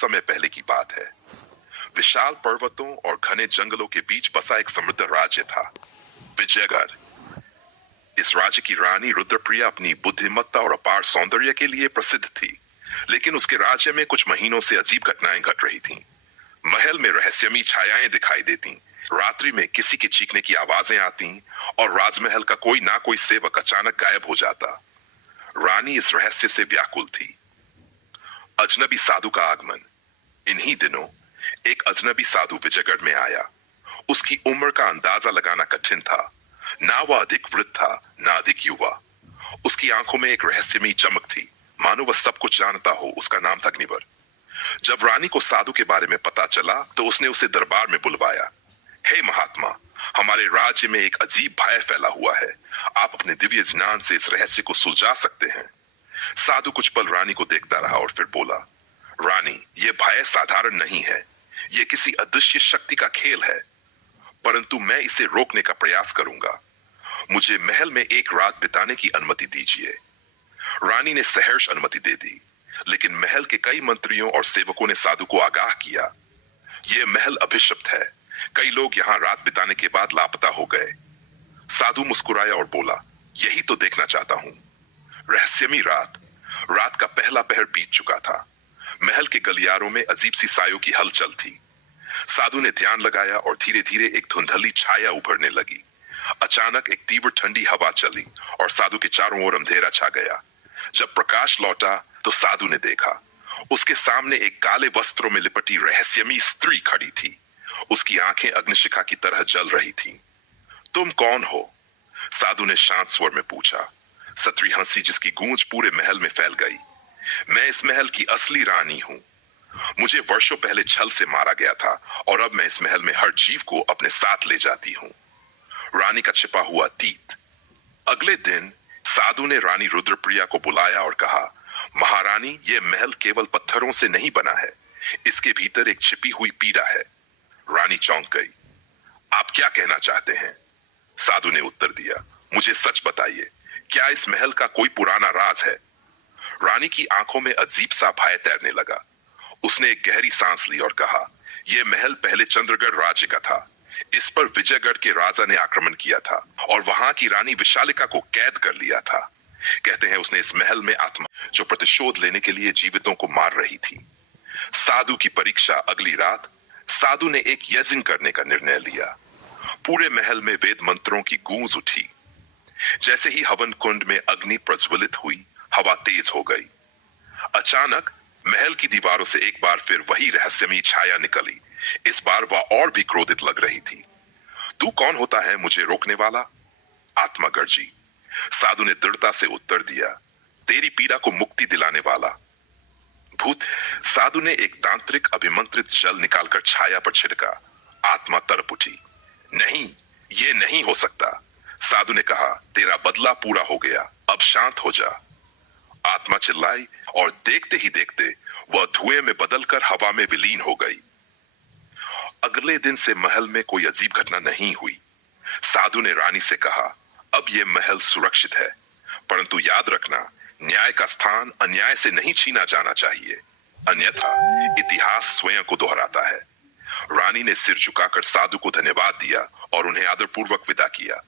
समय पहले की बात है। विशाल पर्वतों और घने जंगलों के बीच बसा एक समृद्ध राज्य था, विजयगढ़। इस राज्य की रानी रुद्रप्रिया अपनी बुद्धिमत्ता और अपार सौंदर्य के लिए प्रसिद्ध थी, लेकिन उसके राज्य में कुछ महीनों से अजीब घटनाएं घट रही थीं। महल में रहस्यमयी छायाएं दिखाई देती, रात्रि में किसी के चीखने की आवाजें आती और राजमहल का कोई ना कोई सेवक अचानक गायब हो जाता। रानी इस रहस्य से व्याकुल थी। अजनबी साधु का आगमन। इन्हीं दिनों एक अजनबी साधु विजयगढ़ में आया। उसकी उम्र का अंदाजा लगाना कठिन था। ना वह अधिक वृद्ध था, ना अधिक युवा। उसकी आंखों में एक रहस्यमयी चमक थी, मानो वह सब कुछ जानता हो। उसका नाम था अग्निवर। जब रानी को साधु के बारे में पता चला तो उसने उसे दरबार में बुलवाया। हे महात्मा, हमारे राज्य में एक अजीब भय फैला हुआ है। आप अपने दिव्य ज्ञान से इस रहस्य को सुलझा सकते हैं। साधु कुछ पल रानी को देखता रहा और फिर बोला, रानी, यह भय साधारण नहीं है। यह किसी अदृश्य शक्ति का खेल है, परंतु मैं इसे रोकने का प्रयास करूंगा। मुझे महल में एक रात बिताने की अनुमति दीजिए। रानी ने सहर्ष अनुमति दे दी, लेकिन महल के कई मंत्रियों और सेवकों ने साधु को आगाह किया। यह महल अभिशप्त है। कई लोग यहाँ रात बिताने के बाद लापता हो गए। साधु मुस्कुराया और बोला, यही तो देखना चाहता हूं। रहस्यमयी रात। रात का पहला पहर बीत चुका था। महल के गलियारों में अजीब सी सायों की हलचल थी। साधु ने ध्यान लगाया और धीरे धीरे एक धुंधली छाया उभरने लगी। अचानक एक तीव्र ठंडी हवा चली और साधु के चारों ओर अंधेरा छा गया। जब प्रकाश लौटा तो साधु ने देखा, उसके सामने एक काले वस्त्रों में लिपटी रहस्यमयी स्त्री खड़ी थी। उसकी आंखें अग्निशिखा की तरह जल रही थीं। तुम कौन हो? साधु ने शांत स्वर में पूछा। स्त्री हंसी, जिसकी गूंज पूरे महल में फैल गई। मैं इस महल की असली रानी हूं। मुझे वर्षों पहले छल से मारा गया था और अब मैं इस महल में हर जीव को अपने साथ ले जाती हूं। रानी का छिपा हुआ अतीत। अगले दिन साधु ने रानी रुद्रप्रिया को बुलाया और कहा, महारानी, यह महल केवल पत्थरों से नहीं बना है। इसके भीतर एक छिपी हुई पीड़ा है। रानी चौंक गई। आप क्या कहना चाहते हैं? साधु ने उत्तर दिया, मुझे सच बताइए, क्या इस महल का कोई पुराना राज है? रानी की आंखों में अजीब सा भय तैरने लगा। उसने एक गहरी सांस ली और कहा, यह महल पहले चंद्रगढ़ राज्य का था। इस पर विजयगढ़ के राजा ने आक्रमण किया था और वहां की रानी विशालिका को कैद कर लिया था। कहते हैं उसने इस महल में आत्मा जो प्रतिशोध लेने के लिए जीवितों को मार रही थी। साधु की परीक्षा। अगली रात साधु ने एक यज्ञ करने का निर्णय लिया। पूरे महल में वेद मंत्रों की गूंज उठी। जैसे ही हवन कुंड में अग्नि प्रज्वलित हुई, हवा तेज हो गई। अचानक महल की दीवारों से एक बार फिर वही रहस्यमयी छाया निकली। इस बार वह और भी क्रोधित लग रही थी। तू कौन होता है मुझे रोकने वाला? आत्मा गर्जी। साधु ने दृढ़ता से उत्तर दिया, तेरी पीड़ा को मुक्ति दिलाने वाला। भूत। साधु ने एक तांत्रिक अभिमंत्रित जल निकालकर छाया पर छिड़का। आत्मा तड़प उठी। नहीं, ये नहीं हो सकता। साधु ने कहा, तेरा बदला पूरा हो गया, अब शांत हो जा। आत्मा चिल्लाई और देखते ही देखते वह धुएं में बदलकर हवा में विलीन हो गई। अगले दिन से महल में कोई अजीब घटना नहीं हुई। साधु ने रानी से कहा, अब यह महल सुरक्षित है, परंतु याद रखना, न्याय का स्थान अन्याय से नहीं छीना जाना चाहिए, अन्यथा इतिहास स्वयं को दोहराता है। रानी ने सिर झुकाकर साधु को धन्यवाद दिया और उन्हें आदरपूर्वक विदा किया।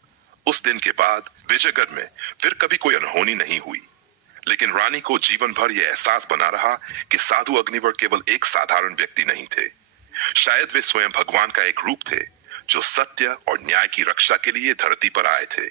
उस दिन के बाद विजयगढ़ में फिर कभी कोई अनहोनी नहीं हुई, लेकिन रानी को जीवन भर यह एहसास बना रहा कि साधु अग्निवर केवल एक साधारण व्यक्ति नहीं थे। शायद वे स्वयं भगवान का एक रूप थे, जो सत्य और न्याय की रक्षा के लिए धरती पर आए थे।